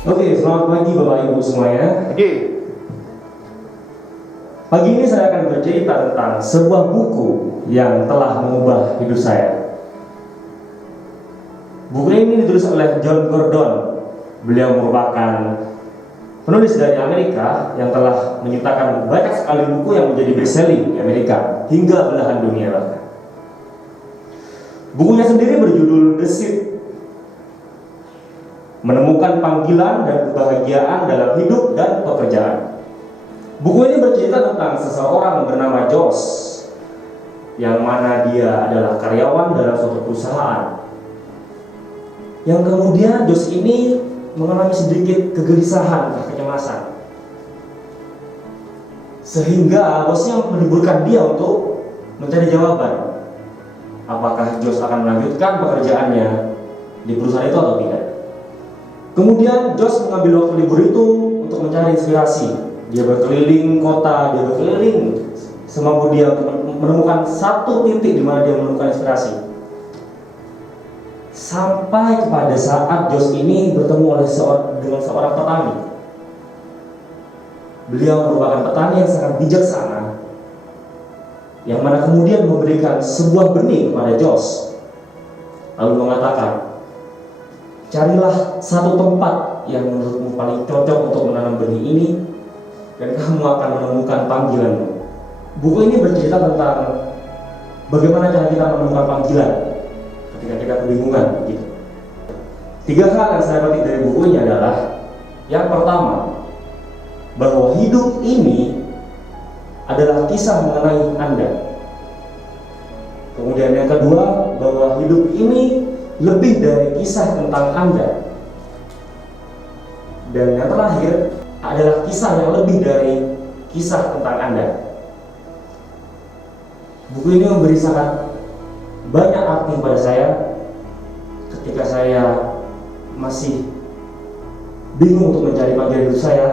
Oke, selamat pagi Bapak Ibu semuanya. Oke. Pagi ini saya akan bercerita tentang sebuah buku yang telah mengubah hidup saya. Buku ini ditulis oleh Jon Gordon. Beliau merupakan penulis dari Amerika yang telah menciptakan banyak sekali buku yang menjadi bestselling di Amerika hingga belahan dunia bahkan. Bukunya sendiri berjudul The Seed, menemukan panggilan dan kebahagiaan dalam hidup dan pekerjaan. Buku ini bercerita tentang seseorang bernama Josh, yang mana dia adalah karyawan dalam suatu perusahaan. Yang kemudian Josh ini mengalami sedikit kegelisahan dan kecemasan, sehingga bosnya meliburkan dia untuk mencari jawaban apakah Josh akan melanjutkan pekerjaannya di perusahaan itu atau tidak. Kemudian Josh mengambil waktu libur itu untuk mencari inspirasi. Dia berkeliling kota, dia berkeliling semampu dia untuk menemukan satu titik di mana dia menemukan inspirasi. Sampai kepada saat Josh ini bertemu dengan seorang petani. Beliau merupakan petani yang sangat bijaksana, yang mana kemudian memberikan sebuah benih kepada Josh, lalu mengatakan, carilah satu tempat yang menurutmu paling cocok untuk menanam benih ini, dan kamu akan menemukan panggilanmu. Buku ini bercerita tentang bagaimana cara kita menemukan panggilan ketika kita kebingungan gitu. 3 hal yang saya petik dari buku ini adalah, yang pertama, bahwa hidup ini adalah kisah mengenai Anda. Kemudian yang kedua, bahwa hidup ini lebih dari kisah tentang Anda. Dan yang terakhir adalah kisah yang lebih dari kisah tentang Anda. Buku ini memberi sangat banyak arti pada saya ketika saya masih bingung untuk mencari panggilan hidup saya.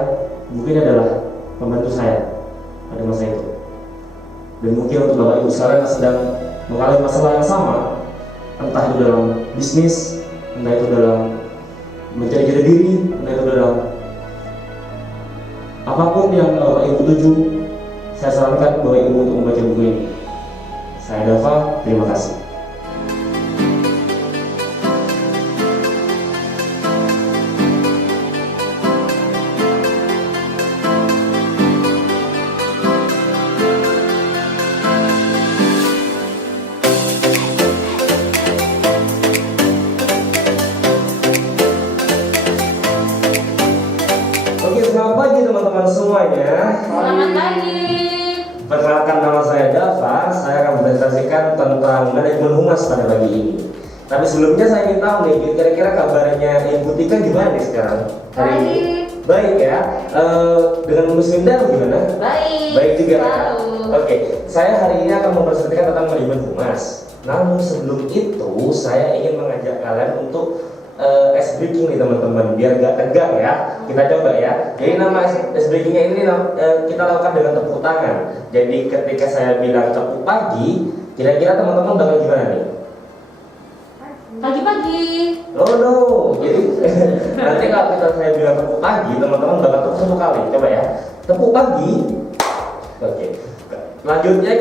Buku ini adalah pembantu saya pada masa itu. Dan mungkin untuk Bapak Ibu sekarang yang sedang mengalami masalah yang sama, entah itu dalam bisnis, entah itu dalam mencari jati diri, entah itu dalam apapun yang Bapak Ibu tuju, saya sarankan Bapak Ibu untuk membaca buku ini. Saya Dava, terima kasih. Selamat pagi teman-teman semuanya. Selamat pagi. Perkenalkan, nama saya Dava. Saya akan mempresentasikan tentang manajemen humas pada pagi ini. Tapi sebelumnya saya ingin tahu nih, kira-kira kabarnya Ibu Tika gimana nih sekarang? Baik ya. Dengan Muslim dan gimana? Baik. Baik juga ya. Selalu. Oke, saya hari ini akan mempresentasikan tentang manajemen humas. Namun sebelum itu, saya ingin mengajak kalian untuk ice breaking nih teman-teman, biar gak tegang ya. Kita coba ya. Jadi nama ice breakingnya ini kita lakukan dengan tepuk tangan. Jadi ketika saya bilang tepuk pagi, kira-kira teman-teman bakal gimana nih? Pagi-pagi. Oh no, jadi nanti kalau saya bilang tepuk pagi, teman-teman bakal tepuk 1 kali. Coba ya, tepuk pagi. Oke. Selanjutnya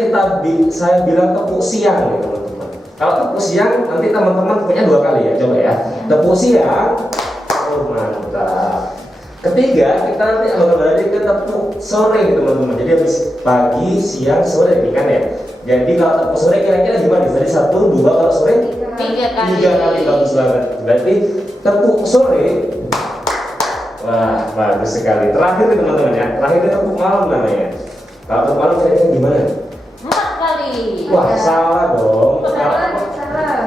saya bilang tepuk siang nih teman-teman. Kalau tepuk siang, nanti teman-teman punya 2 kali ya, coba ya. Tepuk siang, oh mantap. Ketiga, kita nanti kembali ke tepuk sore nih teman-teman. Jadi habis pagi, siang, sore nih kan ya. Jadi kalau tepuk sore kira-kira gimana? Jadi 1, 2, kalau sore 3 kali. 3 kali, bagus banget. Berarti tepuk sore, wah bagus sekali. Terakhir nih teman-teman ya, terakhir itu tepuk malam namanya. Kalau tepuk malam kira-kira gimana? 4 kali. Wah, salah dong.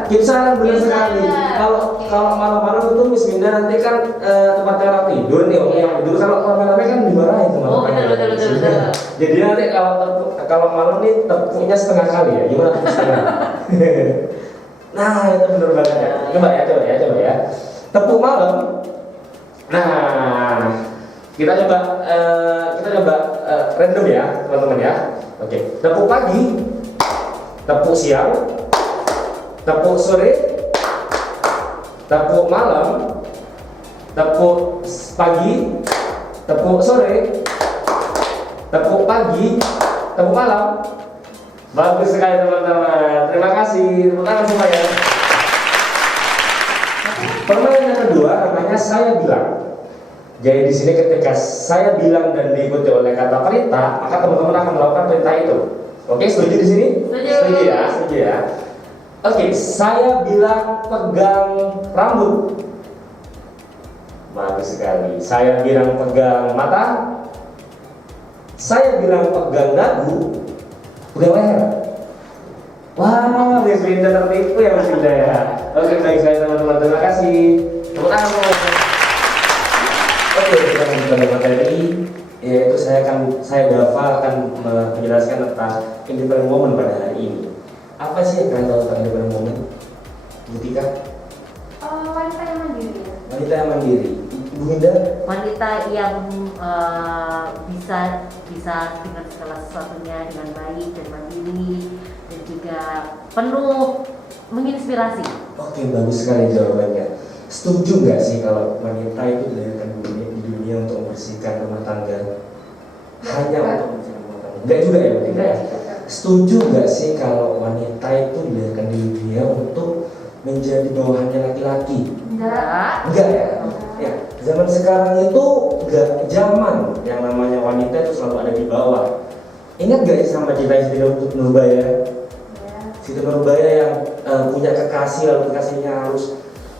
Kita salah benar sekali. Kalau malam-malam itu Miss Minda nanti kan tempat cara tidur nih, yang tidur kalau rame-rame kan dimarahin sama Oh, betul. Jadi nanti kalau malam nih tepuknya setengah kali ya. Gimana tepuk setengah? Nah, itu benar banget ya. Coba ya. Tepuk malam. Nah, kita coba random ya, teman-teman ya. Oke, tepuk pagi, tepuk siang, tepuk sore, tepuk malam, Tepuk pagi, tepuk sore, tepuk pagi, tepuk malam. Bagus sekali teman-teman. Terima kasih. Tepuk tangan semuanya. Permainan yang kedua namanya saya bilang. Jadi di sini ketika saya bilang dan diikuti oleh kata perintah, maka teman-teman akan melakukan perintah itu. Oke, setuju di sini? Setuju. Setuju ya. Oke, saya bilang pegang rambut. Bagus sekali. Saya bilang pegang mata. Saya bilang pegang dagu. Pegang leher. Wah, Miss Linda tertipu ya Mas Linda ya. Oke, baik sekali teman-teman. Terima kasih. Tepuk tangan teman-teman. Oke, kita lanjutkan dengan materi, yaitu saya Dava akan menjelaskan tentang independent woman pada hari ini. Apa sih yang kalian tahu tentang independent woman? Butika? Wanita yang mandiri ya. Wanita yang mandiri. Ibu Hinda? Wanita yang bisa dengan segala sesuatunya dengan baik dan mandiri dan juga penuh menginspirasi. Oke, bagus sekali jawabannya. Setuju nggak sih kalau wanita itu dilahirkan di dunia untuk membersihkan rumah tangga? Hanya untuk membersihkan rumah tangga? Enggak juga ya, Butika? Setuju nggak sih kalau wanita itu dilahirkan di dunia untuk menjadi bawahannya laki-laki? Enggak. Enggak ya? Ya, zaman sekarang itu enggak zaman yang namanya wanita itu selalu ada di bawah. Ingat gak sih sama cerita Siti Nurbaya? Ya. Siti Nurbaya yang punya kekasih, lalu kekasihnya harus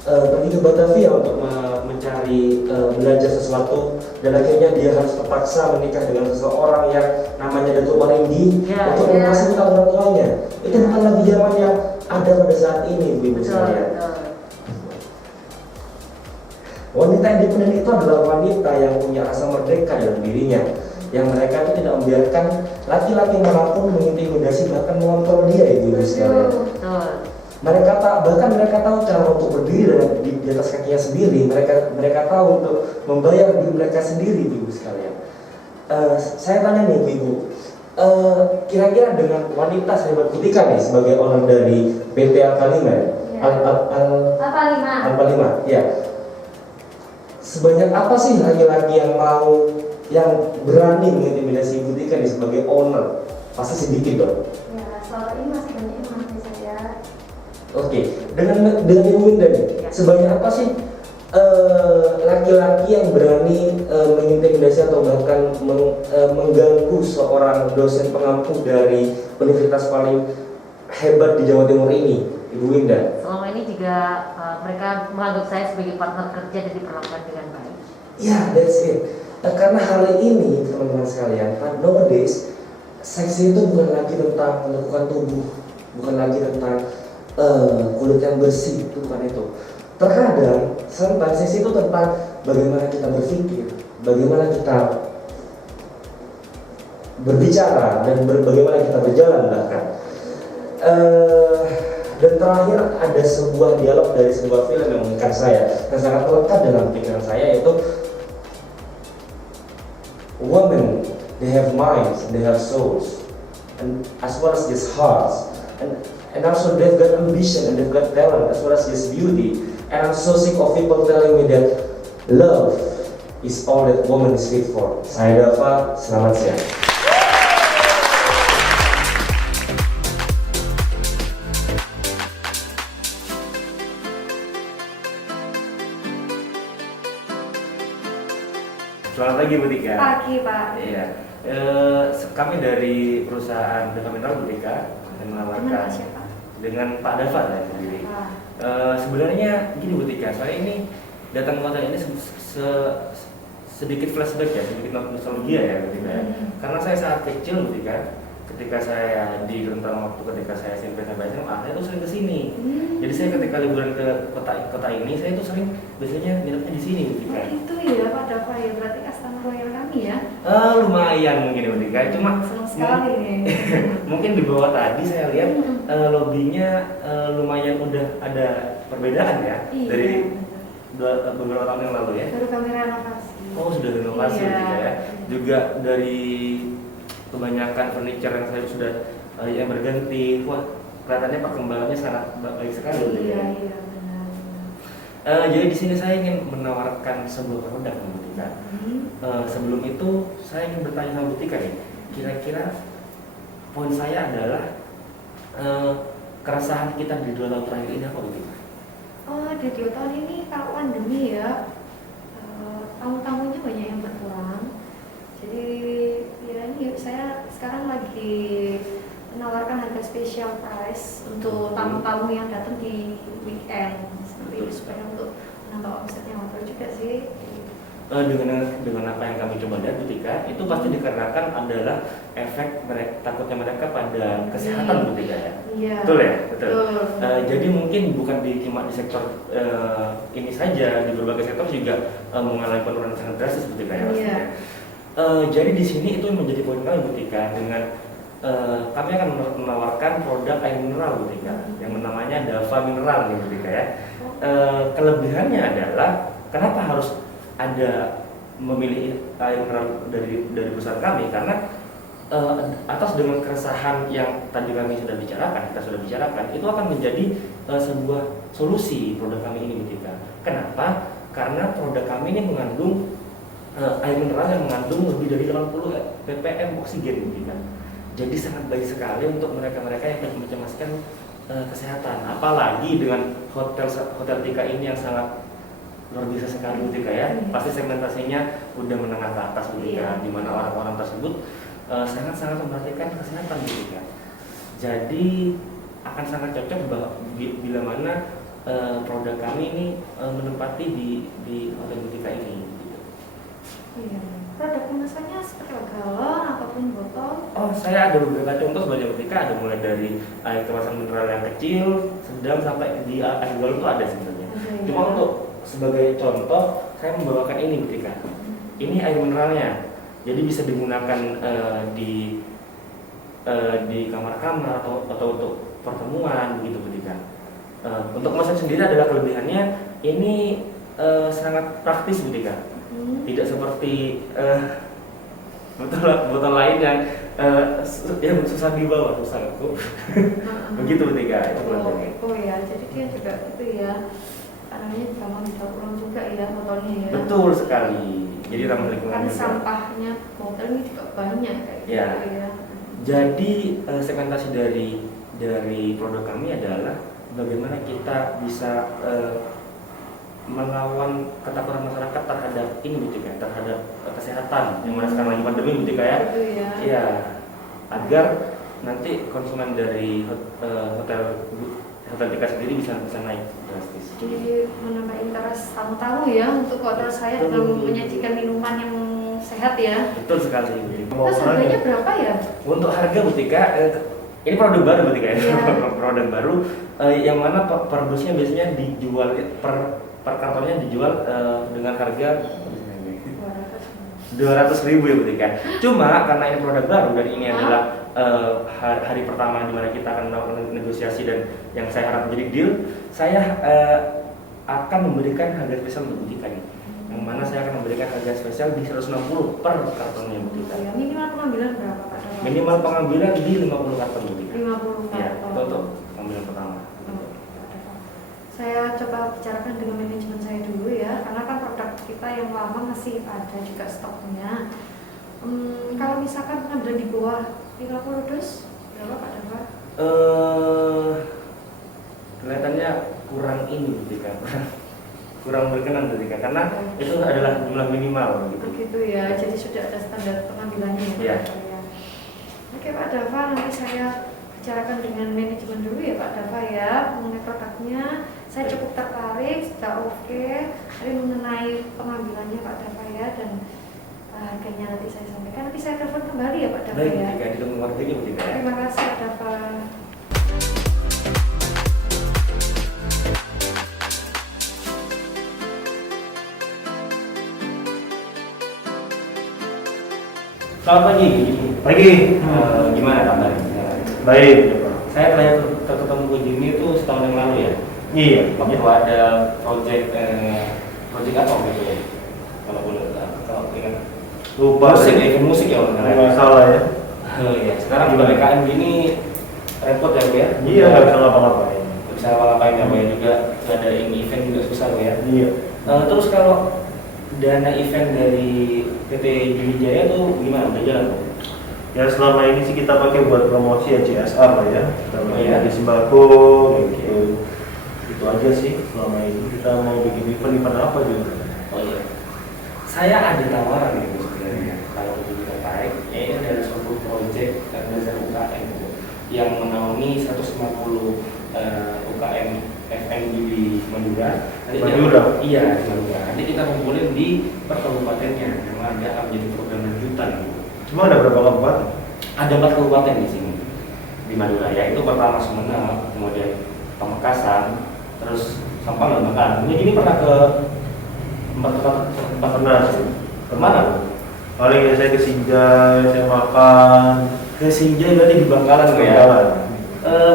pergi ke Batavia untuk mencari belajar sesuatu, dan akhirnya dia harus terpaksa menikah dengan seseorang yang namanya Datuk Waringgi untuk melunasi hutang orang tuanya. Itu bukan lagi zaman yang ada pada saat ini, ibu-ibu sekalian. Wanita independen itu adalah wanita yang punya rasa merdeka dalam dirinya, yang mereka itu tidak membiarkan laki-laki manapun mengintimidasi bahkan mengontrol dia, ibu-ibu sekalian. Betul. Bahkan mereka tahu cara untuk berdiri di atas kakinya sendiri. Mereka tahu untuk membayar diri mereka sendiri, ibu sekalian. Saya tanya nih ibu, kira-kira dengan wanita sehebat Butika nih sebagai owner dari PT Alpalima, Alpalima, ya. Sebanyak apa sih laki-laki yang berani mengintimidasi Butika nih sebagai owner? Pasti sedikit dong. Ya, soal ini masih banyak yang mengerti saya. Oke, dengan Ibu Winda nih, sebanyak apa sih laki-laki yang berani mengintimidasi atau bahkan mengganggu seorang dosen pengampu dari universitas paling hebat di Jawa Timur ini, Ibu Winda? Selama ini juga mereka menganggap saya sebagai partner kerja dan diperlakukan dengan baik. Ya, that's it. Karena hal ini, teman-teman sekalian, nowadays, seksi itu bukan lagi tentang menentukan tubuh, bukan lagi tentang kulit yang bersih, itu bukan itu. Terkadang seksi itu tentang bagaimana kita berpikir, bagaimana kita berbicara, dan bagaimana kita berjalan bahkan. Dan terakhir ada sebuah dialog dari sebuah film yang mengikat saya dan sangat melekat dalam pikiran saya, yaitu women, they have minds, they have souls, and as well as these hearts, and also they've got ambition and they've got talent as well as this beauty. And I'm so sick of people telling me that love is all that woman is fit for. Saya Dava, selamat siang. Selamat pagi Butika. Pagi Pak. Iya. Kami dari perusahaan Dava Mineral Butika akan menawarkan siapa? dengan Pak Dava saya sendiri. Ah. Sebenarnya gini Butika, saya ini datang ke hotel ini sedikit flashback ya, sedikit nostalgia ya Butika. Karena saya saat kecil Butika, ketika saya di rentang waktu ketika saya SMP sampai SMA, saya tuh sering kesini. Jadi saya ketika liburan ke kota ini, saya tuh sering biasanya nginepnya di sini Butika. Itu ya Pak Dava ya, berarti customer royal kami ya. Lumayan mungkin Butika, cuma Senang sekali nih. mungkin di bawah tadi saya lihat lobbynya lumayan udah ada perbedaan ya. Iya. Dari beberapa tahun yang lalu ya. Baru kami renovasi. Oh sudah renovasi Iya. Butika ya. Juga dari kebanyakan furniture yang saya sudah yang berganti, wah kelihatannya perkembangannya sangat baik sekali. Iya, ya. iya benar. Jadi di sini saya ingin menawarkan sebuah produk nih, Butika. Sebelum itu saya ingin bertanya sama Butika nih, kira-kira poin saya adalah keresahan kita di 2 tahun terakhir ini apa, Butika? Oh, di 2 tahun ini kalau pandemi ya, tamu-tamunya banyak yang berkurang. Jadi ya ini saya sekarang lagi menawarkan harga special price untuk tamu-tamu yang datang di weekend seperti itu supaya untuk menambah omsetnya hotel juga sih. Dengan apa yang kami coba lihat, Butika, itu pasti dikarenakan adalah efek takutnya mereka pada kesehatan, Butika ya. Iya. Betul ya, betul. Betul. Jadi mungkin bukan cuma di sektor ini saja, di berbagai sektor juga mengalami penurunan sangat drastis, Butika ya. Iya. Jadi di sini itu menjadi poin kami, Butika, dengan kami akan menawarkan produk air mineral, Butika, yang namanya Dava Mineral nih, Butika ya. Kelebihannya adalah kenapa harus ada memilih air mineral dari perusahaan kami, karena atas dengan keresahan yang tadi kita sudah bicarakan, itu akan menjadi sebuah solusi produk kami ini, Butika. Kenapa? Karena produk kami ini mengandung air mineral yang mengandung lebih dari 80 ppm oksigen, Butika. Jadi sangat baik sekali untuk mereka-mereka yang mencemaskan kesehatan. Apalagi dengan hotel Tika ini yang sangat luar biasa sekali, Butika ya. Pasti segmentasinya udah menengah ke atas, Butika, di mana orang-orang tersebut sangat-sangat memperhatikan kesehatan, Butika. Jadi akan sangat cocok bila mana produk kami ini menempati di hotel Butika ini. Iya. Produk kemasannya seperti galon ataupun botol? Oh, saya ada beberapa contoh sebanyak Butika, ada mulai dari air kemasan mineral yang kecil, sedang, sampai di air galon itu ada sebenarnya. Cuma untuk sebagai contoh, saya membawakan ini, Butika. Ini air mineralnya, jadi bisa digunakan di kamar-kamar atau untuk pertemuan, begitu, Butika. Untuk kemasan sendiri adalah kelebihannya, ini sangat praktis, Butika. Tidak seperti botol lain yang susah dibawa, susah aku. Begitu, Butika. Itu kelebihannya. Oh ya, jadi dia juga itu ya. Anaknya gampang didaur ulang juga ya botolnya ya. Betul sekali. Jadi ramah lingkungan Karena juga. sampahnya botol ini juga banyak kayak Ya. gitu ya. Jadi segmentasi dari produk kami adalah bagaimana kita bisa melawan ketakutan masyarakat terhadap ini, Butika, terhadap kesehatan yang mana sekarang lagi pandemi, Butika ya. Gitu ya. Iya. Agar nanti konsumen dari hotel Tika sendiri bisa naik drastis. Jadi menambah interest tamu-tamu ya untuk hotel saya dengan menyajikan minuman yang sehat ya. Betul sekali, Butika. Terus harganya berapa ya? Untuk harga, Butika, ini produk baru, Butika ya. Iya. Produk baru yang mana per dusnya biasanya dijual per kartonnya dijual dengan harga 200.000 ya, Butika. Cuma karena ini produk baru dan ini adalah hari pertama di mana kita akan melakukan negosiasi dan yang saya harap menjadi deal, saya akan memberikan harga spesial untuk Butika nih. Yang mana saya akan memberikan harga spesial di 160 per kartonnya, Butika. Ya, minimal pengambilan berapa Pak? Minimal pengambilan di 50 karton, Butika. 50 karton. Ya, itu untuk pengambilan pertama. Saya coba bicarakan dengan manajemen saya dulu ya, karena kan produk kita yang lama masih ada juga stoknya. Kalau misalkan pengambilan di bawah 50 dus, berapa Pak Dava? Kelihatannya kurang ini, Butika, kurang berkenan, Butika, karena itu adalah jumlah minimal gitu. Begitu ya, jadi sudah ada standar pengambilannya ya. Pak ya. Oke Pak Dava, nanti saya bicarakan dengan manajemen dulu ya Pak Dava ya mengenai produknya. Saya cukup tertarik, sudah oke. Tapi mengenai pengambilannya Pak Dava ya dan harganya nanti saya sampaikan. Nanti saya telepon kembali ya Pak Dava Baik, ya. Butika, ditunggu harganya, Butika. Terima kasih Pak Dava. Selamat pagi. Pagi. Gimana kabarnya? Baik. Saya terakhir ketemu Bu Jimmy itu setahun yang lalu ya. Iya. Waktu ada project apa gitu ya? Kalau boleh kalau ingat. Lupa. Musik ya, event musik ya kalau nggak Nggak salah ya. Iya. Sekarang juga PKM gini repot ya Bu ya. Iya, nggak bisa ngapa-ngapain. Nggak bisa ngapa-ngapain ya Bu ya juga. ngadain event juga susah loh ya. Iya. Terus kalau dana event dari PT Juni Jaya tuh gimana? Udah jalan Bro? Ya selama ini sih kita pakai buat promosi ya CSR lah ya. Kita Oh, iya? bagi sembako Oke. gitu. Itu aja sih selama ini kita mau bikin event apa juga. Oh iya. Saya ada tawaran nih Bu, sebenarnya kalau lebih tertarik, yaitu dari suatu proyek dasar UKM Bu, yang menaungi 150 UKM FNB di Madura. Madura? Iya, di Madura. Nanti kita kumpulin di per kabupatennya, yang ada akan menjadi program lanjutan Bu. Cuma ada berapa kabupaten? Ada 4 kabupaten di sini di Madura, yaitu pertama Sumeneb, kemudian Pamekasan, terus Sampang dan Bangkalan. Ini pernah ke empat Pernah sih. Kemana? Paling ya saya ke Sinjai, saya makan. Ke Sinjai berarti di Bangkalan Bu, ya. Bangkalan.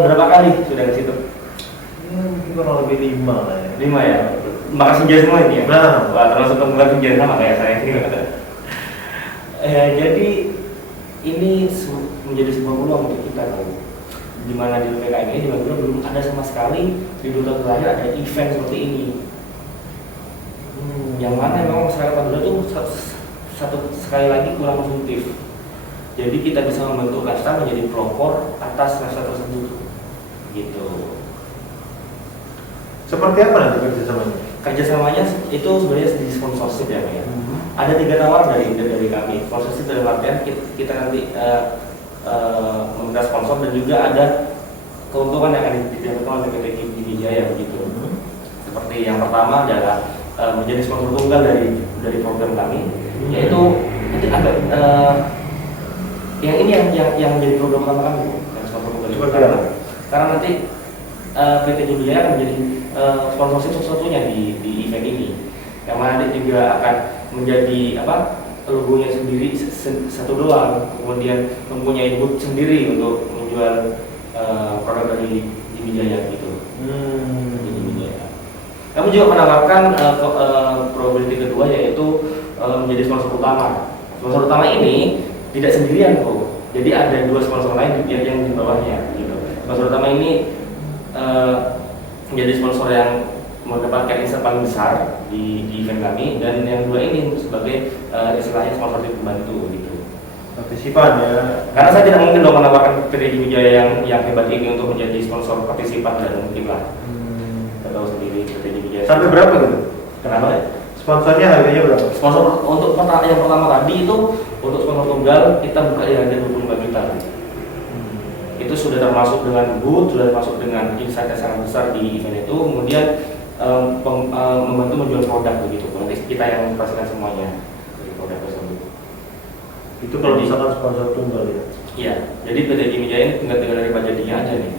Berapa kali sudah ke situ? Mungkin kurang lebih 5 lah ya. 5 ya. Makan Sinjai semua ini ya. Nah. Wah, termasuk penggemar Sinjai sama kayak saya ini. Jadi ini menjadi sebuah peluang untuk kita tahu di mana di PKM ini di Madura belum ada sama sekali di 2 tahun terakhir ada event seperti ini. Yang mana memang masyarakat Madura tuh satu sekali lagi kurang konsumtif. Jadi kita bisa membentuk kasta menjadi pelopor atas kasta tersebut, gitu. Seperti apa nanti kerjasamanya? Kerjasamanya itu sebenarnya di sponsorship ya, Pak, ya. Ada 3 tawaran dari kami. Sponsorship dalam artian kita nanti meminta sponsor dan juga ada keuntungan yang akan didapatkan oleh PT Juni Jaya begitu. Seperti yang pertama adalah menjadi sponsor tunggal dari program kami, yaitu nanti agak yang ini yang menjadi program utama kami, yang sponsor tunggal. Seperti apa? Karena nanti PT Juni Jaya akan menjadi sponsorship satu-satunya di event ini, yang mana nanti juga akan menjadi logonya sendiri satu doang, kemudian mempunyai booth sendiri untuk menjual produk dari Juni Jaya gitu. Kami juga menawarkan probability kedua, yaitu menjadi sponsor utama. Sponsor utama ini tidak sendirian kok, jadi ada 2 sponsor lain yang di bawahnya gitu. Sponsor utama ini menjadi sponsor yang mendapatkan insight paling besar di event kami, dan yang 2 ini sebagai istilahnya sponsor pembantu gitu. Partisipan ya. Karena saya tidak mungkin dong menawarkan PT Juni Jaya yang hebat ini untuk menjadi sponsor partisipan, dan mungkin lah. Kita tahu sendiri PT Juni Jaya. Sampai berapa gitu? Kenapa? Sponsornya harganya berapa? Sponsor untuk yang pertama tadi itu untuk sponsor tunggal kita buka di harga 25 juta. Itu sudah termasuk dengan booth, sudah termasuk dengan insight yang sangat besar di event itu. Kemudian membantu menjual produk begitu. Nanti kita yang mengoperasikan semuanya dari produk tersebut. Itu kalau misalkan sponsor tunggal ya. Iya, jadi PT Juni Jaya ini tinggal dari budgetnya aja nih.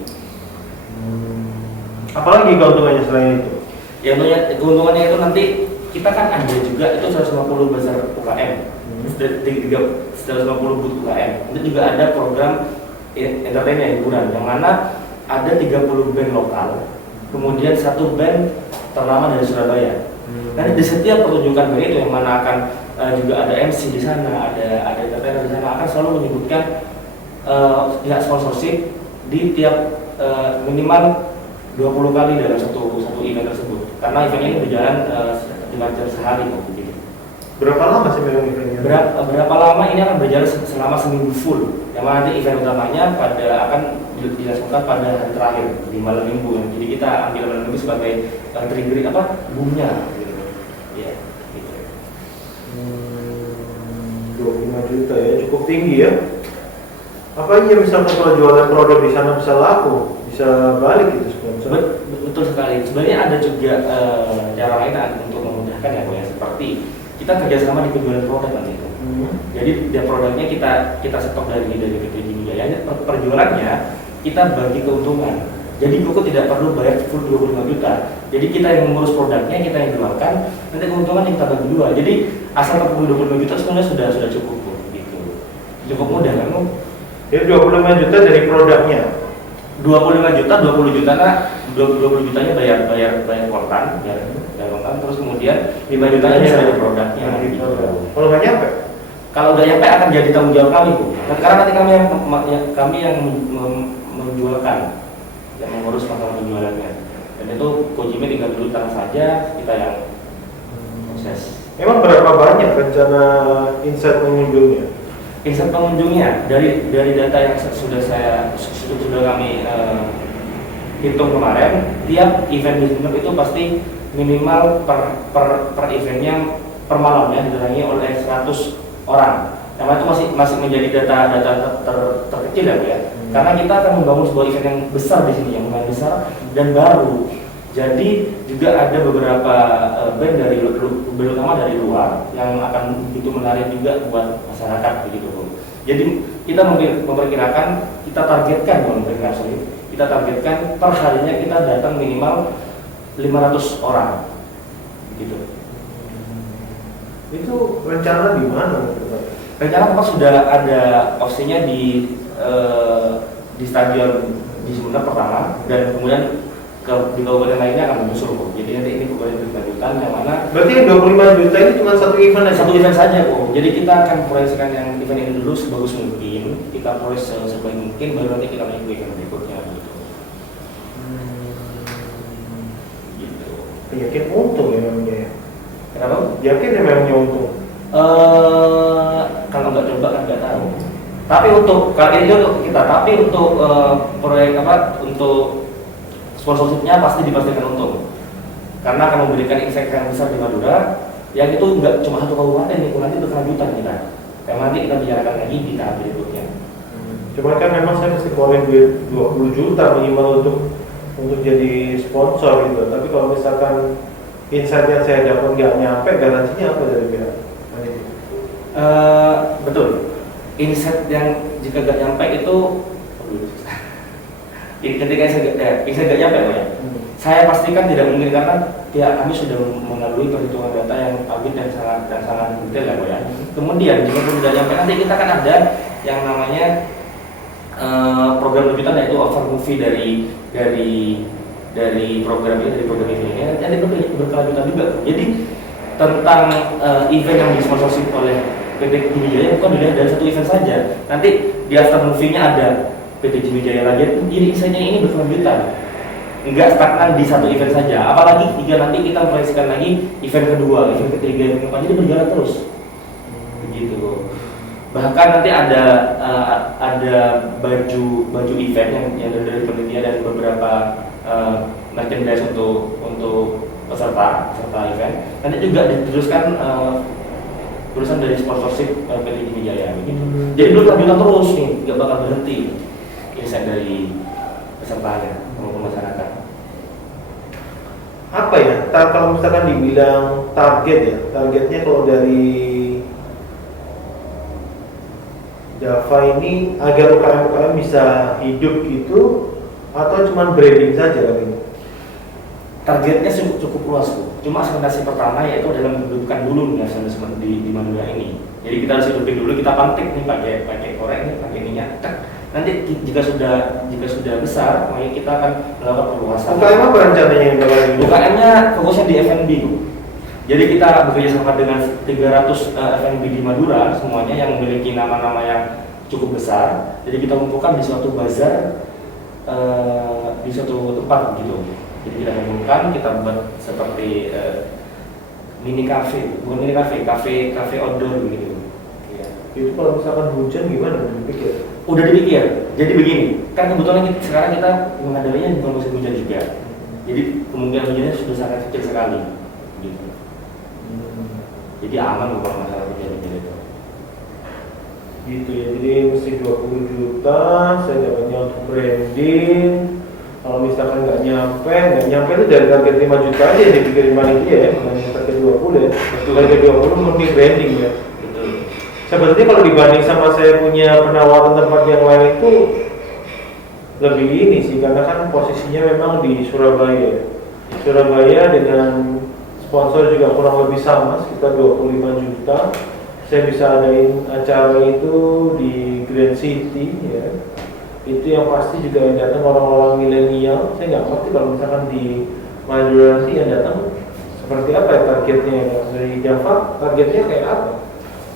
Apalagi keuntungannya selain itu? Ya keuntungannya itu nanti kita kan ada juga itu 150 besar UKM, 150 booth UKM. Itu juga ada program entertainment hiburan, yang mana ada 30 band lokal, kemudian 1 band ternama dari Surabaya. Nanti di setiap pertunjukan band itu yang mana akan juga ada MC di sana, ada entertainer di sana, akan selalu menyebutkan pihak sponsorship di tiap minimal 20 kali dalam satu event tersebut. Karena event ini berjalan 5 jam sehari kok begitu. Berapa lama sih memang eventnya? Berapa lama ini akan berjalan selama seminggu full. Yang mana nanti event utamanya akan dilangsungkan pada hari terakhir di malam minggu. Jadi kita ambil malam minggu sebagai trigger boomnya gitu. Ya, gitu. 25 juta ya, cukup tinggi ya. Apa iya misalkan kalau jualan produk di sana bisa laku, bisa balik gitu sponsor? Betul sekali. Sebenarnya ada juga cara lain untuk memudahkan ya, Bu, ya. Seperti kita kerjasama di penjualan produk nanti itu. Jadi dia produknya kita stok dari PT Juni Jaya. Perjualannya kita bagi keuntungan. Jadi Koko tidak perlu bayar full 25 juta. Jadi kita yang mengurus produknya, kita yang jualkan, nanti keuntungan yang kita bagi 2. Jadi asal terpenuhi 25 juta sebenarnya sudah cukup kok, gitu. Cukup mudah kan? Jadi 25 juta dari produknya. 25 juta, 20 juta 20 jutanya bayar kontan, bayar kontan, terus kemudian 5 jutanya bisa dari produknya. Gitu. Kalau nggak nyampe? Kalau nggak nyampe akan jadi tanggung jawab kami, Bu. Karena nanti kami yang menjualkan, yang mengurus masalah penjualannya. Dan Dan itu Kojime tinggal dulu tangan saja, kita yang proses. Emang berapa banyak rencana insight pengunjungnya? Insight pengunjungnya dari data yang sudah kami hitung kemarin, tiap event di Sumenep itu pasti minimal per eventnya per malamnya didatangi oleh 100 orang. Yang itu masih menjadi data terkecil ya Bu ya. Karena kita akan membangun sebuah event yang besar di sini, yang lumayan besar dan baru. Jadi juga ada beberapa band dari terutama dari luar yang akan begitu menarik juga buat masyarakat begitu Bu. Jadi kita memperkirakan, kita targetkan per harinya kita datang minimal 500 orang gitu. Itu rencana di mana? Rencana tempat sudah ada opsinya di stadion di Sumenep pertama, dan kemudian di kabupaten lainnya akan menyusul kok. Jadi nanti ini kabupaten berkelanjutan yang mana. Berarti yang 25 juta ini cuma satu event aja? Satu event saja kok. Jadi kita akan proyeksikan yang event ini dulu sebagus mungkin, kita proses sebaik mungkin, baru nanti kita naik ke event berikutnya gitu. Gitu. Yakin untung ya memangnya ya? Kenapa? Yakin ya memangnya untung? Kalau nggak coba kan nggak tahu. Tapi untuk kali ini untuk kita, tapi untuk proyek untuk sponsorshipnya pasti dipastikan untung. Karena akan memberikan insight yang besar di Madura, yang itu nggak cuma satu kabupaten, itu nanti berkelanjutan kita. Yang nanti kita bicarakan lagi di tahap berikutnya. Cuma kan memang saya mesti keluarin duit 20 juta minimal untuk jadi sponsor gitu. Tapi kalau misalkan insight yang saya dapat nggak nyampe, garansinya apa dari pihak? Betul. Insight yang jika nggak nyampe itu ketika insight nggak nyampe ya, saya pastikan tidak mungkin karena pihak kami sudah melalui perhitungan data yang valid dan sangat detail ya. Kemudian jika sudah nyampe, nanti kita akan ada yang namanya program lanjutan, yaitu offer movie dari program ini nanti berkelanjutan juga. Jadi tentang event yang disponsorship oleh PT Jimmy Jaya bukan dilihat dari satu event saja. Nanti di after movie-nya ada PT Jimmy Jaya lagi. Jadi insight-nya ini berkelanjutan, enggak stagnan di satu event saja. Apalagi jika nanti kita memproyeksikan lagi event kedua, event ketiga, event keempat, jadi berjalan terus. Begitu. Bahkan nanti ada baju event yang dari panitia dan beberapa merchandise untuk peserta event. Nanti juga diteruskan tulisan dari sponsorship PT Jimmy Jaya begitu. Jadi berkelanjutan terus nih, nggak bakal berhenti insight dari pesertanya maupun masyarakat. Apa ya? Kalau misalkan dibilang target ya, targetnya kalau dari Java ini agar UKM-UKM bisa hidup gitu, atau cuma branding saja kali ini? Targetnya cukup luas Bu. Cuma segmentasi pertama yaitu adalah menghidupkan dulu nasionalisme di Madura ini. Jadi kita harus hidupin dulu, kita pantik nih pakai korek nih, pakai minyak. Nanti jika sudah besar, maka kita akan melakukan perluasan. UKM apa rencananya yang bakal ini? UKM-nya fokusnya di F&B Bu. Jadi kita bekerja sama dengan 300 F&B di Madura semuanya yang memiliki nama-nama yang cukup besar. Jadi kita kumpulkan di suatu bazar di suatu tempat gitu. Jadi kita kumpulkan, kita buat seperti mini cafe, bukan mini cafe outdoor gitu. Ya. Itu kalau misalkan hujan gimana? Dipikir? Udah dipikir. Jadi begini, kan kebetulan sekarang kita mengandalkannya bukan musim hujan juga. Jadi kemungkinan hujannya sudah sangat kecil sekali. Gitu. Jadi aman kalau masalah hujan itu. Gitu ya, jadi mesti 20 juta, saya dapatnya untuk branding. Kalau misalkan nggak nyampe itu dari target 5 juta aja yang dipikirin panitia ya, bukan yang target 20 ya. Target 20 murni branding ya. Betul. Sebenarnya kalau dibanding sama saya punya penawaran tempat yang lain itu lebih ini sih, karena kan posisinya memang di Surabaya. Surabaya dengan sponsor juga kurang lebih sama, sekitar 25 juta. Saya bisa adain acara itu di Grand City ya. Itu yang pasti juga yang datang orang-orang milenial. Saya nggak ngerti kalau misalkan di Madura nanti yang datang seperti apa ya targetnya dari Java, targetnya kayak apa?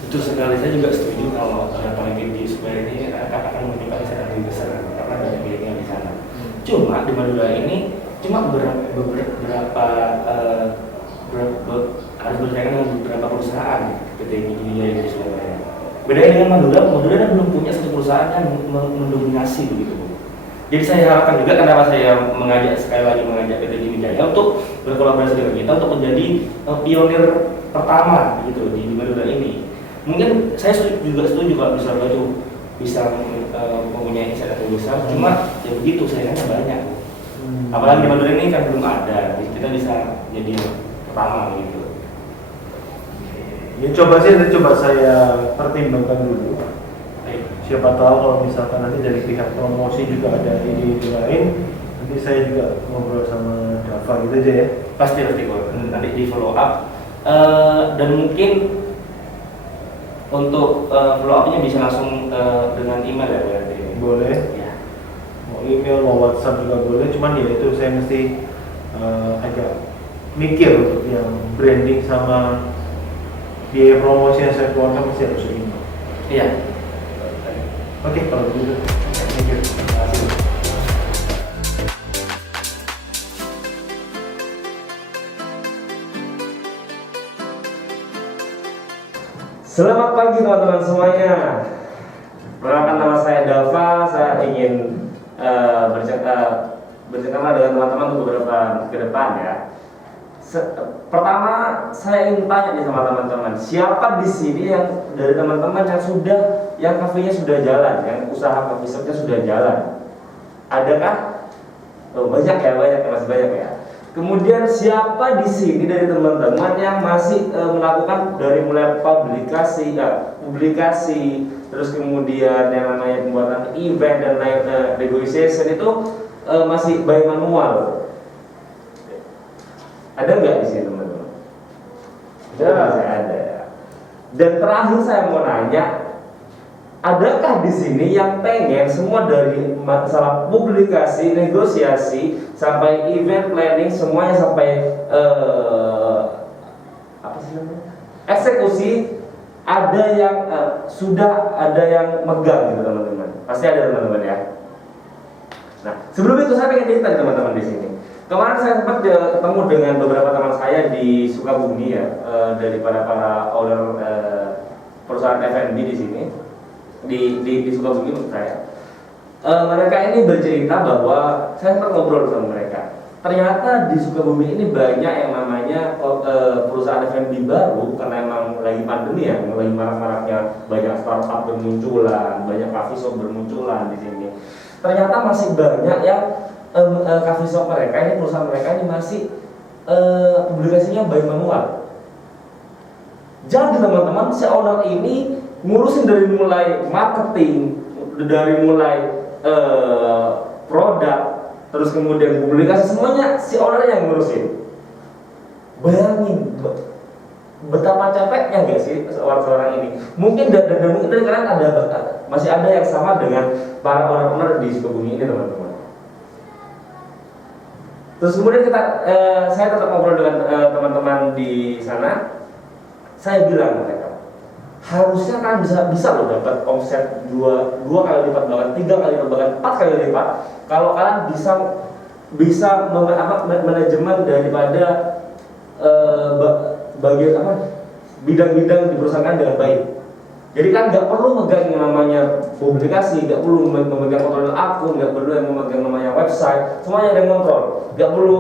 Betul sekali, saya juga setuju kalau paling di Surabaya ini akan menunjukkan saya lebih besar karena banyak milenial di sana. Cuma di Madura ini cuma beberapa harus berkaitan dengan beberapa perusahaan PT Jaya di Surabaya. Bedanya dengan Madura kan belum punya satu perusahaan yang mendominasi begitu. Jadi saya harapkan juga, kenapa saya sekali lagi mengajak PT Jaya untuk berkolaborasi dengan kita untuk menjadi pionir pertama gitu di Madura ini. Mungkin saya juga setuju kalau di Surabaya itu bisa mempunyai insight yang besar, cuma ya begitu sayangnya banyak. Apalagi di Madura ini kan belum ada, kita bisa jadi pertama gitu. Ya coba saya pertimbangkan dulu. Siapa tahu kalau misalkan nanti dari pihak promosi juga ada ide-ide lain, nanti saya juga ngobrol sama Dava gitu aja ya. Pasti kok nanti di follow up. Dan mungkin untuk follow up-nya bisa langsung dengan email ya berarti. Boleh. Ya. Mau email, mau WhatsApp juga boleh. Cuman ya itu saya mesti agak mikir untuk yang branding sama biaya promosi yang saya keluarkan mesti harus ini. Iya. Oke, kalau begitu. Thank you. Terima kasih. Selamat pagi teman-teman semuanya. Perkenalkan, nama saya Dava. Saya ingin bercengkrama dengan teman-teman untuk beberapa ke depan ya. Pertama, saya ingin tanya nih sama teman-teman, siapa di sini yang dari teman-teman yang kafenya sudah jalan, yang usaha coffee shopnya sudah jalan? Adakah? Oh, banyak ya, masih banyak ya. Kemudian siapa di sini dari teman-teman yang masih melakukan dari mulai publikasi, terus kemudian yang namanya pembuatan event dan lain negotiation itu masih by manual? Ada nggak di sini teman-teman? Ada ya. Dan terakhir saya mau nanya, adakah di sini yang pengen semua dari masalah publikasi, negosiasi, sampai event planning, semuanya sampai eksekusi, ada yang sudah ada yang megang gitu teman-teman? Pasti ada teman-teman ya. Nah, sebelum itu saya pengen cerita teman-teman di sini. Kemarin saya sempat ketemu dengan beberapa teman saya di Sukabumi ya, dari para owner perusahaan F&B di sini, di Sukabumi menurut saya. Mereka ini bercerita bahwa saya sempat ngobrol sama mereka. Ternyata di Sukabumi ini banyak yang namanya perusahaan F&B baru, karena emang lagi pandemi ya, lagi marak-maraknya banyak startup bermunculan, banyak coffee shop bermunculan di sini. Ternyata masih banyak yang coffee shop mereka ini, perusahaan mereka ini masih publikasinya by manual. Jadi teman-teman, si owner ini ngurusin dari mulai marketing, dari mulai produk, terus kemudian publikasi, semuanya si owner yang ngurusin. Bayangin betapa capeknya gak sih seorang ini. Mungkin dan mungkin dari kalian masih ada yang sama dengan para owner di Sukabumi ini teman-teman. Terus kemudian saya tetap ngobrol dengan teman-teman di sana. Saya bilang mereka, harusnya kan bisa loh dapat omset dua kali lipat, bahkan 3 kali lipat, bahkan 4 kali lipat, kalau kalian bisa manajemen daripada bagian bidang-bidang di perusahaan dengan baik. Jadi kan nggak perlu megang yang namanya publikasi, nggak perlu memegang kontrol akun, nggak perlu yang memegang namanya website, semuanya ada yang kontrol. Nggak perlu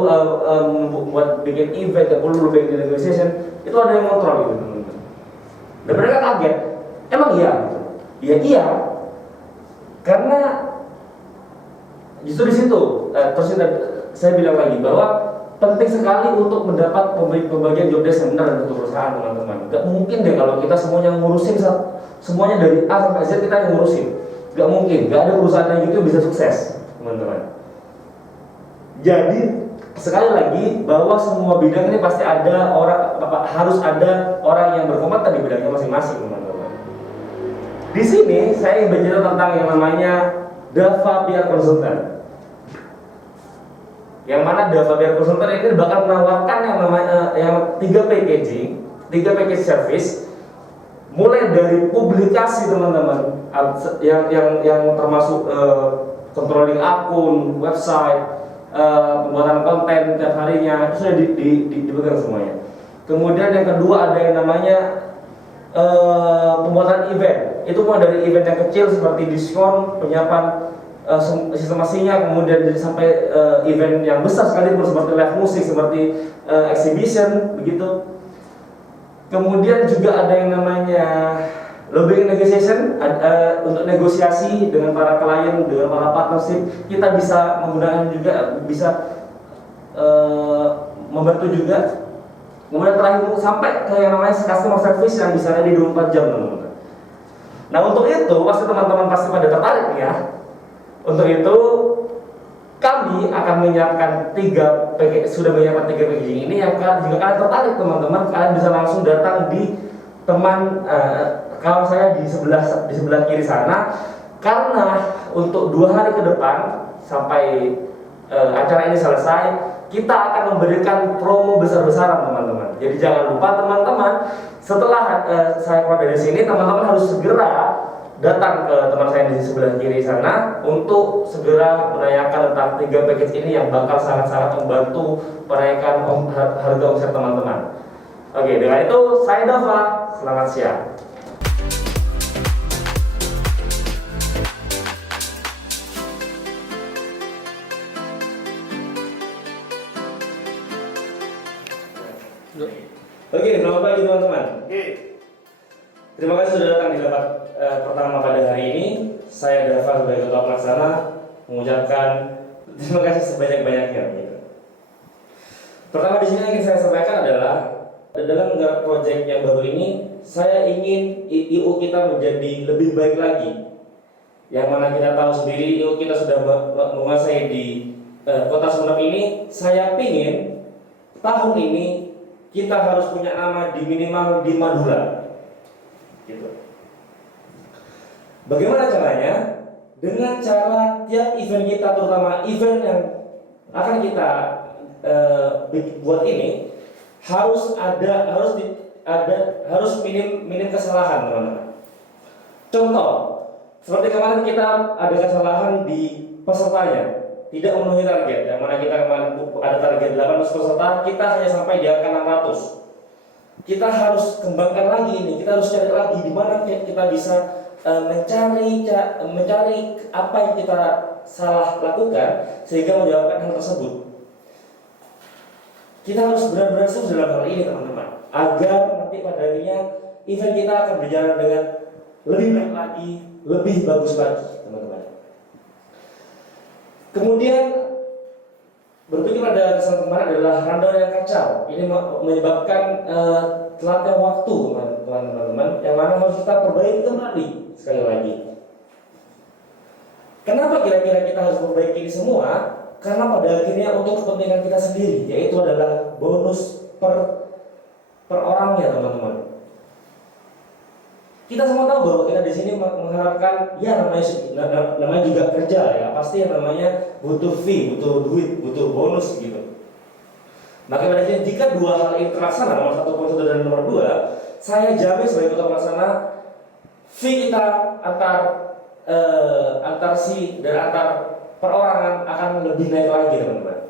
buat bikin event, nggak perlu bikin negotiation, itu ada yang kontrol gitu teman-teman. Dan mereka kaget, emang iya gitu. Iya, karena justru di situ terus saya bilang lagi bahwa penting sekali untuk mendapat pembagian job desk yang benar untuk perusahaan teman-teman. Gak mungkin deh kalau kita semuanya ngurusin semuanya dari A sampai Z kita yang ngurusin. Gak mungkin, gak ada perusahaan yang gitu bisa sukses teman-teman. Jadi sekali lagi bahwa semua bidang ini pasti ada harus ada orang yang berkompeten di bidangnya masing-masing teman-teman. Di sini saya ingin bercerita tentang yang namanya Dava PR Consultant. Yang mana Dava PR Consultant ini bakal menawarkan yang namanya yang 3 package service, mulai dari publikasi teman-teman, yang termasuk controlling akun, website, pembuatan konten tiap harinya itu sudah dipegang semuanya. Kemudian yang kedua ada yang namanya pembuatan event. Itu mulai dari event yang kecil seperti diskon, penyiapan sistemasinya, kemudian jadi sampai event yang besar sekalipun seperti live musik, seperti exhibition begitu. Kemudian juga ada yang namanya lobbying negotiation, untuk negosiasi dengan para klien, dengan para partnership. Kita bisa menggunakan juga, bisa membantu juga. Kemudian terakhir sampai ke yang namanya customer service yang bisa ready 24 jam, teman-teman. Nah, untuk itu pasti teman-teman pasti pada tertarik ya. Untuk itu kami akan menyiapkan 3 packaging ini yang jika kalian tertarik teman-teman, kalian bisa langsung datang di teman kawan saya di sebelah kiri sana, karena untuk 2 hari ke depan sampai acara ini selesai, kita akan memberikan promo besar-besaran teman-teman. Jadi jangan lupa teman-teman, setelah saya keluar dari sini, teman-teman harus segera datang ke teman saya di sebelah kiri sana untuk segera menanyakan tentang 3 package ini yang bakal sangat-sangat membantu menaikan harga omset teman-teman. Oke, dengan itu saya Dava, selamat siang. Oke, selamat pagi teman-teman. Terima kasih sudah datang di rapat pertama pada hari ini. Saya Dava sebagai Ketua Pelaksana mengucapkan terima kasih sebanyak-banyaknya. Pertama di sini yang ingin saya sampaikan adalah dalam menggarap proyek yang baru ini, saya ingin IU kita menjadi lebih baik lagi. Yang mana kita tahu sendiri IU kita sudah menguasai di Kota Sumeneb ini. Saya ingin tahun ini kita harus punya nama di minimal di Madura. Gitu. Bagaimana caranya? Dengan cara tiap event kita, terutama event yang akan kita buat ini, harus minim kesalahan, teman-teman. Contoh, seperti kemarin kita ada kesalahan di pesertanya, tidak memenuhi target. Yang mana kita kemarin ada target 800 peserta, kita hanya sampai di angka 600. Kita harus kembangkan lagi ini, kita harus cari lagi di mana kita bisa mencari apa yang kita salah lakukan sehingga menjawabkan hal tersebut. Kita harus benar-benar serius dalam hal ini teman-teman, agar nanti pada akhirnya event kita akan berjalan dengan lebih baik lagi, lebih bagus lagi teman-teman. Kemudian berpikir pada kesalahan kemarin adalah rundown yang kacau. Ini menyebabkan telatnya waktu teman-teman, yang mana harus kita perbaiki kembali sekali lagi. Kenapa kira-kira kita harus perbaiki ini semua? Karena pada akhirnya untuk kepentingan kita sendiri, yaitu adalah bonus per orangnya teman-teman. Kita semua tahu bahwa kita di sini mengharapkan ya namanya juga kerja ya, pasti yang namanya butuh fee, butuh duit, butuh bonus gitu. Maka pada akhirnya jika 2 hal ini terlaksana, nomor 1 konsultan dan nomor 2, saya jamin sebagai ketua pelaksana fee kita antar si dan antar perorangan akan lebih naik lagi teman-teman.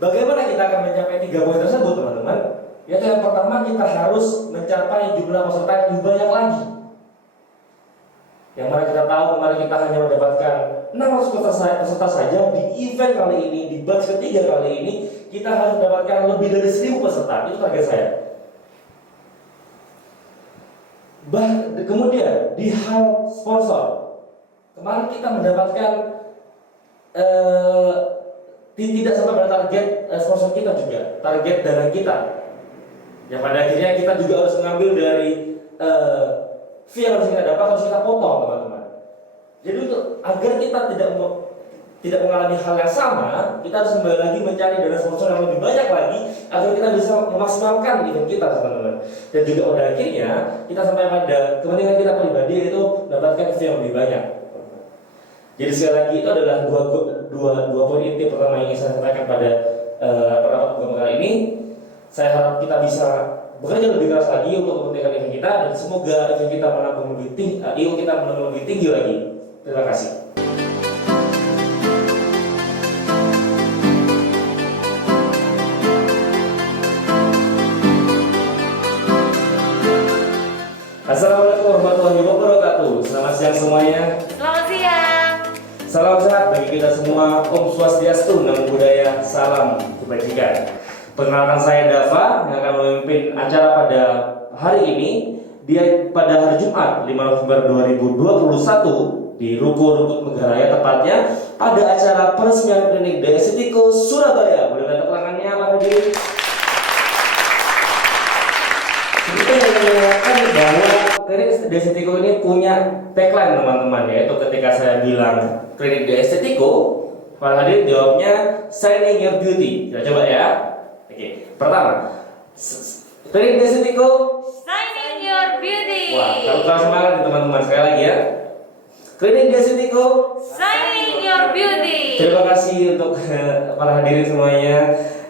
Bagaimana kita akan mencapai 3 poin tersebut teman-teman? Yaitu yang pertama, kita harus mencapai jumlah peserta yang lebih banyak lagi. Yang mana kita tahu kemarin kita hanya mendapatkan 600 peserta saja. Di event kali ini, di batch ketiga kali ini, kita harus mendapatkan lebih dari 1000 peserta. Itu target saya. Kemudian di hal sponsor, kemarin kita mendapatkan tidak sampai pada target sponsor kita juga, target dana kita. Ya pada akhirnya kita juga harus mengambil dari fee yang harus kita dapat, harus kita potong teman-teman. Jadi untuk agar kita tidak mengalami hal yang sama, kita harus kembali lagi mencari dana sponsor yang lebih banyak lagi agar kita bisa memaksimalkan event kita teman-teman. Dan juga pada akhirnya kita sampai pada kepentingan kita pribadi, yaitu mendapatkan fee yang lebih banyak. Jadi sekali lagi itu adalah dua poin inti pertama yang ingin saya sampaikan pada rapat kali ini. Saya harap kita bisa bekerja lebih keras lagi untuk kepentingan event kita, dan semoga event kita menabung lebih tinggi, IO kita menabung lebih tinggi lagi. Terima kasih. Assalamualaikum warahmatullahi wabarakatuh. Selamat siang semuanya. Selamat siang. Salam sehat bagi kita semua. Om Swastiastu, Namo Buddhaya, salam kebajikan. Perkenalkan saya Dava yang akan memimpin acara pada hari ini. Dia pada hari Jumat 5 November 2021 di Ruko Rukut Megaraya, tepatnya ada acara peresmian klinik Diestetico Surabaya. Boleh minta keterangannya Pak Hadi? Kita mengingatkan bahwa klinik Diestetico ini punya tagline teman-teman, yaitu ketika saya bilang klinik Diestetico, Pak Hadi jawabnya Shining Your Beauty. Kita coba ya. Oke, pertama, klinik Diestetico Shining Your Beauty. Wah, kalau semangat nih teman-teman, sekali lagi ya. Klinik Diestetico Shining Your Beauty. Terima kasih untuk para hadirin semuanya.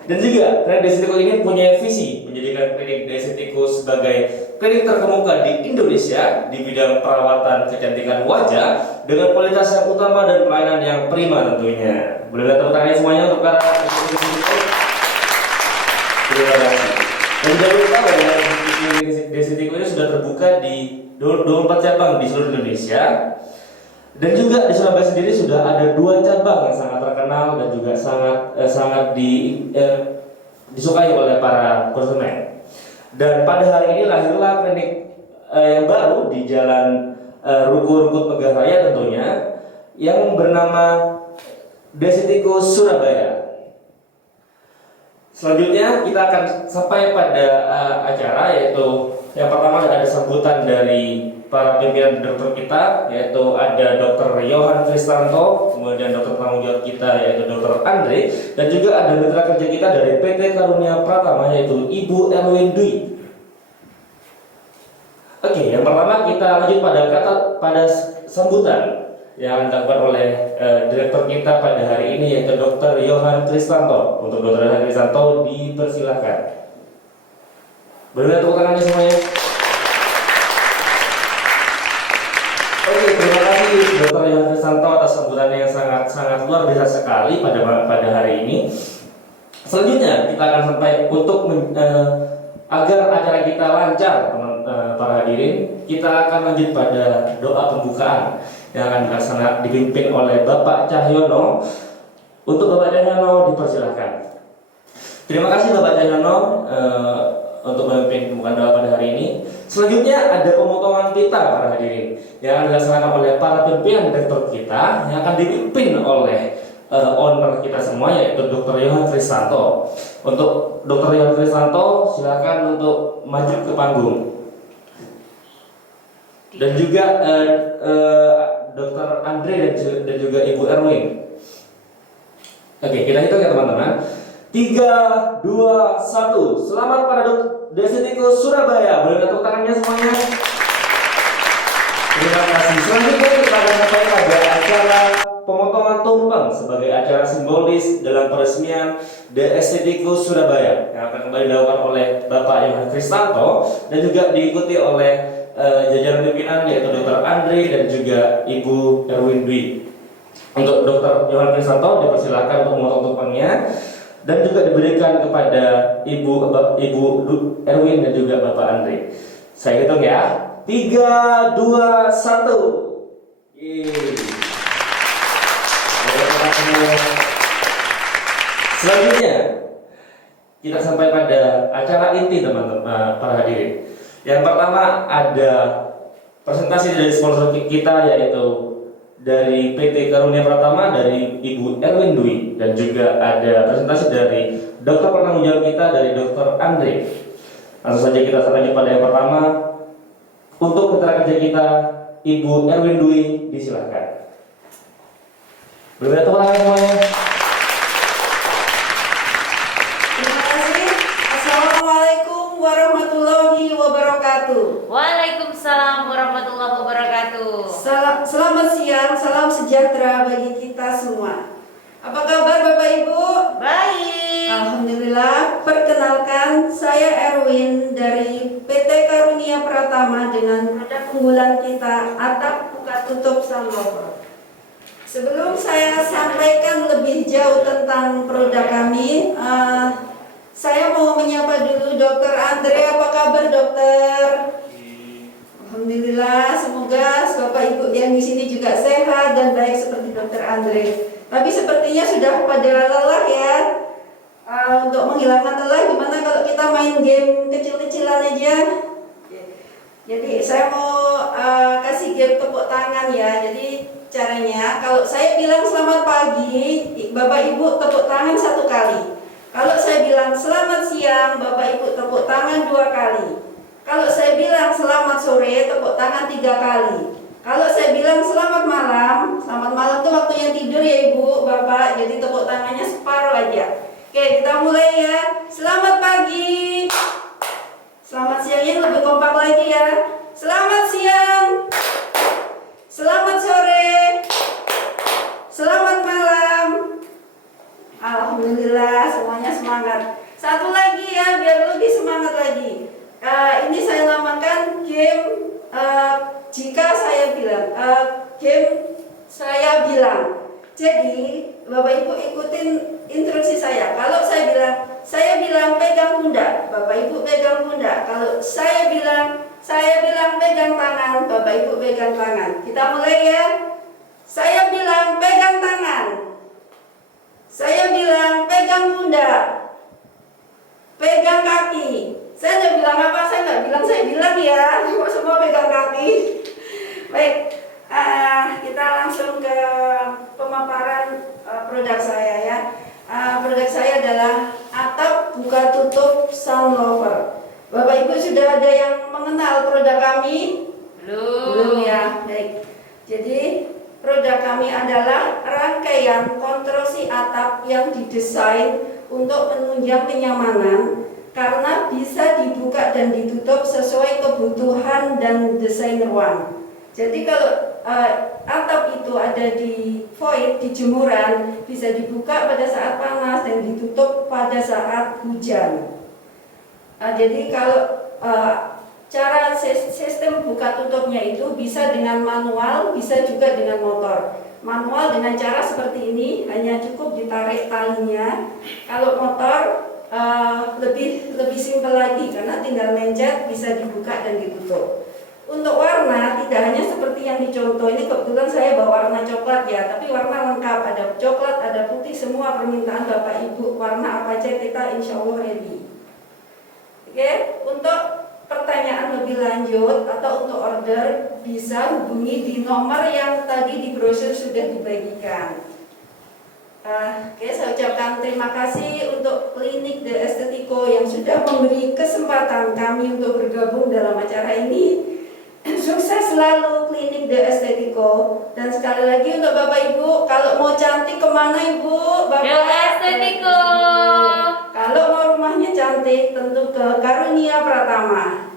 Dan juga klinik Diestetico ini punya visi menjadikan klinik Diestetico sebagai klinik terkemuka di Indonesia di bidang perawatan kecantikan wajah dengan kualitas yang utama dan pelayanan yang prima tentunya. Boleh lihat tepuk tangannya semuanya untuk para Diestetico. Terima kasih. Dan jangan lupa bahwa klinik Diestetico ini sudah terbuka di 24 cabang di seluruh Indonesia. Dan juga di Surabaya sendiri sudah ada 2 cabang yang sangat terkenal dan juga sangat disukai oleh para konsumen. Dan pada hari ini lahirlah klinik yang baru di Jalan Ruko Rukut Megaraya tentunya, yang bernama Diestetico Surabaya. Selanjutnya kita akan sampai pada acara, yaitu yang pertama ada sambutan dari para pimpinan dokter kita, yaitu ada Dr. Yohan Kristanto, kemudian dokter tanggung jawab kita yaitu Dr. Andre, dan juga ada mitra kerja kita dari PT Karunia Pratama yaitu Ibu Erwin Dwi. Oke, yang pertama kita lanjut pada sambutan yang dilakukan oleh direktur kita pada hari ini yaitu Dr. Yohan Kristanto. Untuk Dr. Yohan Kristanto dipersilahkan. Boleh tepuk tangannya semuanya. Oke, terima kasih Dr. Yohan Kristanto atas sambutannya yang sangat luar biasa sekali pada hari ini. Selanjutnya kita akan sampai untuk agar acara kita lancar, para hadirin, kita akan lanjut pada doa pembukaan yang akan dipimpin oleh Bapak Cahyono. Untuk Bapak Cahyono dipersilahkan. Terima kasih Bapak Cahyono untuk memimpin pembukaan doa pada hari ini. Selanjutnya ada pemotongan pita para hadirin yang akan dilaksanakan oleh para pimpinan direktur kita yang akan dipimpin oleh owner kita semua yaitu Dr. Yohan Kristanto. Untuk Dr. Yohan Kristanto silakan untuk maju ke panggung. Dan juga Dr. Andre dan juga Ibu Erwin. Oke, kita hitung ya teman-teman. 3, 2, 1. Selamat pada Diestetico Surabaya. Boleh tepuk tangannya semuanya. Terima kasih. Selanjutnya kita akan sampai pada acara pemotongan tumpeng sebagai acara simbolis dalam peresmian Diestetico Surabaya yang akan kembali dilakukan oleh Bapak Yohan Kristanto dan juga diikuti oleh jajaran pimpinan yaitu Dr. Andre dan juga Ibu Erwin Dwi. Untuk Dr. Yohan Kristanto dipersilakan untuk memotong tumpengnya dan juga diberikan kepada Ibu Erwin dan juga Bapak Andre. Saya hitung ya. 3, 2, 1. Selanjutnya kita sampai pada acara inti teman-teman para hadirin. Yang pertama ada presentasi dari sponsor kita yaitu dari PT Karunia Pratama dari Ibu Erwin Dwi dan juga ada presentasi dari dokter penanggung jawab kita dari Dr. Andre. Langsung saja kita sampai pada yang pertama. Untuk mitra kerja kita Ibu Erwin Dwi disilahkan. Berapa orang semuanya? Terima kasih. Assalamualaikum warahmatullahi wabarakatuh. Waalaikumsalam warahmatullahi wabarakatuh. Selamat siang, salam sejahtera bagi kita semua. Apa kabar Bapak Ibu? Baik. Alhamdulillah. Perkenalkan, saya Erwin dari PT Karunia Pratama dengan produk unggulan kita atap buka tutup sunblower. Sebelum saya sampaikan lebih jauh tentang produk kami, saya mau menyapa dulu Dr. Andre. Apa kabar dokter? yang di sini juga sehat dan baik seperti Dokter Andre. Tapi sepertinya sudah pada lelah ya. Untuk menghilangkan lelah, gimana kalau kita main game kecil-kecilan aja? Jadi saya mau kasih game tepuk tangan ya. Jadi caranya, kalau saya bilang selamat pagi, Bapak Ibu tepuk tangan 1 kali. Kalau saya bilang selamat siang, Bapak Ibu tepuk tangan 2 kali. Kalau saya bilang selamat sore, tepuk tangan 3 kali. Kalau saya bilang selamat malam itu waktunya tidur ya Ibu, Bapak. Jadi tepuk tangannya separuh aja. Oke, kita mulai ya. Selamat pagi. Selamat siangnya lebih kompak lagi ya. Selamat siang. Selamat sore. Selamat malam. Alhamdulillah semuanya semangat. Satu lagi ya biar lebih semangat lagi. Ini saya namakan game jika saya bilang. Game saya bilang. Jadi Bapak Ibu ikutin instruksi saya. Kalau saya bilang pegang pundak, Bapak Ibu pegang pundak. Kalau saya bilang pegang tangan, Bapak Ibu pegang tangan. Kita mulai ya. Saya bilang pegang tangan. Saya bilang pegang pundak. Pegang kaki. Saya nggak bilang apa, saya bilang ya. Semua pegang kaki. Baik, kita langsung ke pemaparan produk saya ya. Produk saya adalah atap buka tutup Sunlover. Bapak Ibu sudah ada yang mengenal produk kami? Belum ya. Baik. Jadi produk kami adalah rangkaian konstruksi atap yang didesain untuk menunjang kenyamanan karena bisa dibuka dan ditutup sesuai kebutuhan dan desain ruang. Jadi kalau atap itu ada di void, di jemuran, bisa dibuka pada saat panas dan ditutup pada saat hujan. Jadi kalau cara sistem buka tutupnya itu bisa dengan manual, bisa juga dengan motor. Manual dengan cara seperti ini, hanya cukup ditarik talinya. Kalau motor lebih simpel lagi karena tinggal mencet, bisa dibuka dan ditutup. Untuk warna tidak hanya seperti yang dicontoh, ini kebetulan saya bawa warna coklat ya, tapi warna lengkap, ada coklat, ada putih, semua permintaan Bapak Ibu, warna apa aja kita insya Allah ready. Oke, untuk pertanyaan lebih lanjut atau untuk order bisa hubungi di nomor yang tadi di brosur sudah dibagikan. Oke, saya ucapkan terima kasih untuk Klinik The Estetico yang sudah memberi kesempatan kami untuk bergabung dalam acara ini. Sukses selalu Klinik The Estetico. Dan sekali lagi untuk Bapak Ibu, kalau mau cantik kemana Ibu? Bapak The Estetico. Kalau mau rumahnya cantik tentu ke Karunia Pratama.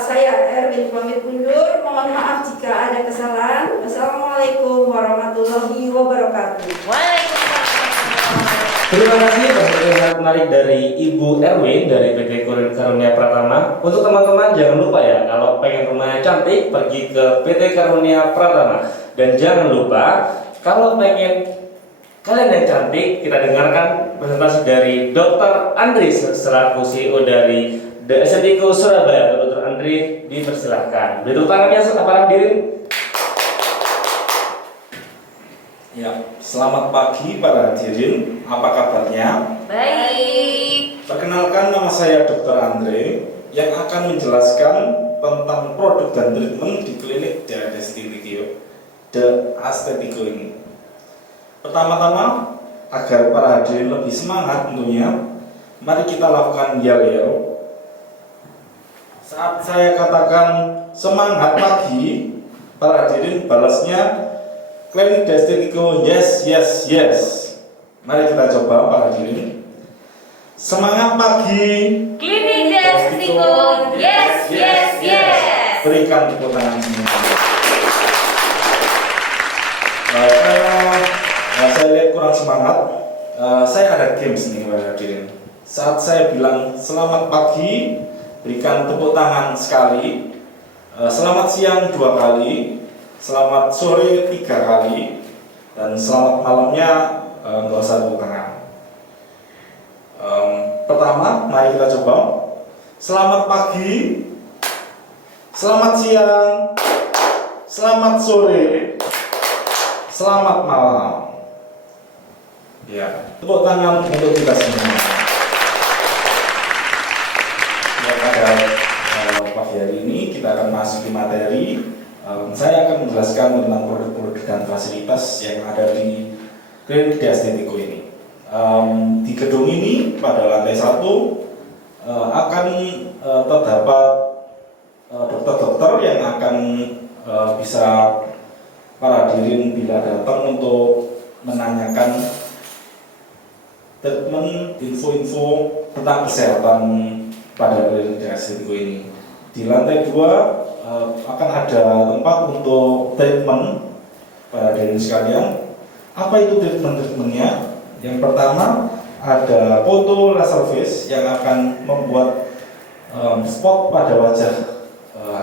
Saya Erwin pamit undur. Mohon maaf jika ada kesalahan. Wassalamualaikum warahmatullahi wabarakatuh. Terima kasih untuk menarik dari Ibu Erwin dari PT Karunia Pratama. Untuk teman-teman jangan lupa ya, kalau pengen rumahnya cantik pergi ke PT Karunia Pratama. Dan jangan lupa kalau pengen kalian yang cantik, kita dengarkan presentasi dari Dr. Andri selaku CEO dari The Estetico Surabaya. Dr. Andri dipersilahkan. Beri tepuk tangannya para hadirin. Ya, selamat pagi para hadirin. Apa kabarnya? Baik. Perkenalkan, nama saya Dr. Andre yang akan menjelaskan tentang produk dan treatment di klinik The Estetico ini. Pertama-tama, agar para hadirin lebih semangat tentunya, mari kita lakukan yel-yel. Saat saya katakan semangat pagi, para hadirin balasnya Klinik The Estetico, yes, yes, yes. Mari kita coba para hadirin. Semangat pagi. Klinik The Estetico, yes, yes, yes. Berikan tepuk tangan semua. Saya lihat kurang semangat. Saya ada games nih para hadirin. Saat saya bilang selamat pagi, berikan tepuk tangan sekali. Selamat siang 2 kali. Selamat sore 3 kali, dan selamat malamnya nggak usah tepuk tangan. Pertama, mari kita coba. Selamat pagi, selamat siang, selamat sore, selamat malam. Ya, tepuk tangan untuk kita semua. Ya, pada pagi hari ini kita akan masuk ke materi. Saya akan menjelaskan tentang produk-produk dan fasilitas yang ada di Klinik Diastetiko ini. Di gedung ini pada lantai 1 akan terdapat dokter-dokter yang akan bisa para hadirin bila datang untuk menanyakan treatment, info-info tentang kesehatan pada Klinik Diastetiko ini. Di lantai 2 akan ada tempat untuk treatment pada hadirin sekalian. Apa itu treatment-treatmentnya? Yang pertama ada foto laser face yang akan membuat spot pada wajah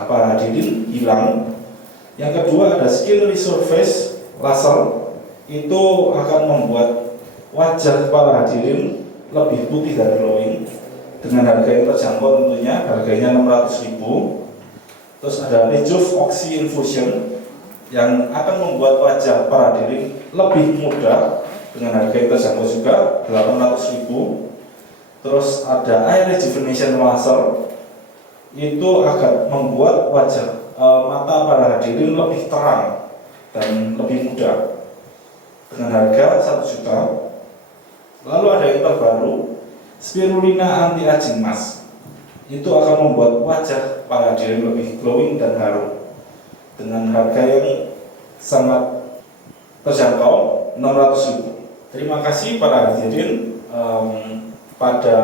para hadirin hilang. Yang kedua ada skin resurface laser, itu akan membuat wajah para hadirin lebih putih dan glowing dengan harga yang terjangkau tentunya, harganya 600.000. Terus ada Rejuve Oxy Infusion yang akan membuat wajah para hadirin lebih muda dengan harga yang terjangkau juga 800.000. Terus ada Eye Rejuvenation Laser, itu akan membuat wajah mata para hadirin lebih terang dan lebih muda dengan harga 1 juta. Lalu ada yang terbaru, Spirulina Anti Aging Mask, itu akan membuat wajah para hadirin lebih glowing dan harum dengan harga yang sangat terjangkau 600.000. Terima kasih para hadirin pada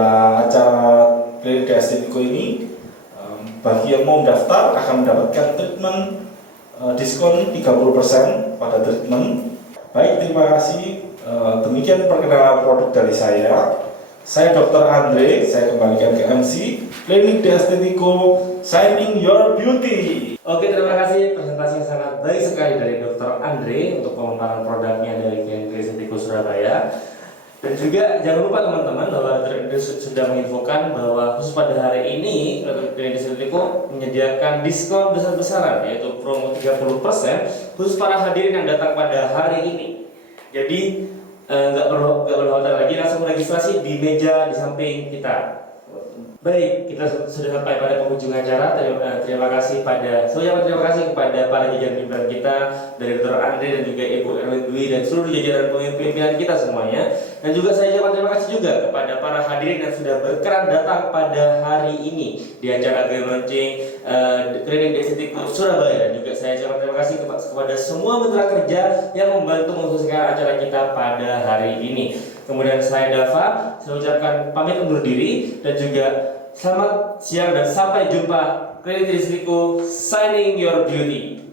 acara Klinik Diastetiko ini. Bagi yang mau daftar akan mendapatkan treatment diskon 30% pada treatment. Baik, terima kasih. Demikian perkenalan produk dari saya. Saya Dr. Andre, saya kembalikan ke MC Klinik Diastetiko, Shining Your Beauty. Oke, terima kasih. Presentasi yang sangat baik sekali dari Dr. Andre untuk pemaparan produknya dari Klinik Diastetiko Surabaya. Dan juga jangan lupa teman-teman bahwa Dr. Andre sudah menginfokan bahwa khusus pada hari ini Klinik Diastetiko menyediakan diskon besar-besaran, yaitu promo 30% khusus para hadirin yang datang pada hari ini. Jadi nggak perlu khawatir lagi, langsung registrasi di meja di samping kita. Baik, kita sudah sampai pada penghujung acara. Terima kasih kepada para jajaran pimpinan kita dari Dr. Andre dan juga Ibu Erwin Dwi dan seluruh jajaran pimpinan kita semuanya. Dan juga saya ucapkan terima kasih juga kepada para hadirin yang sudah berkenan datang pada hari ini di acara Grand Launching Klinik Diastetiko Surabaya. Dan juga saya ucapkan terima kasih kepada semua mitra kerja yang membantu mensukseskan acara kita pada hari ini. Kemudian saya Dava, saya ucapkan pamit undur diri dan juga selamat siang dan sampai jumpa. Klinik Diastetiko, Shining Your Beauty.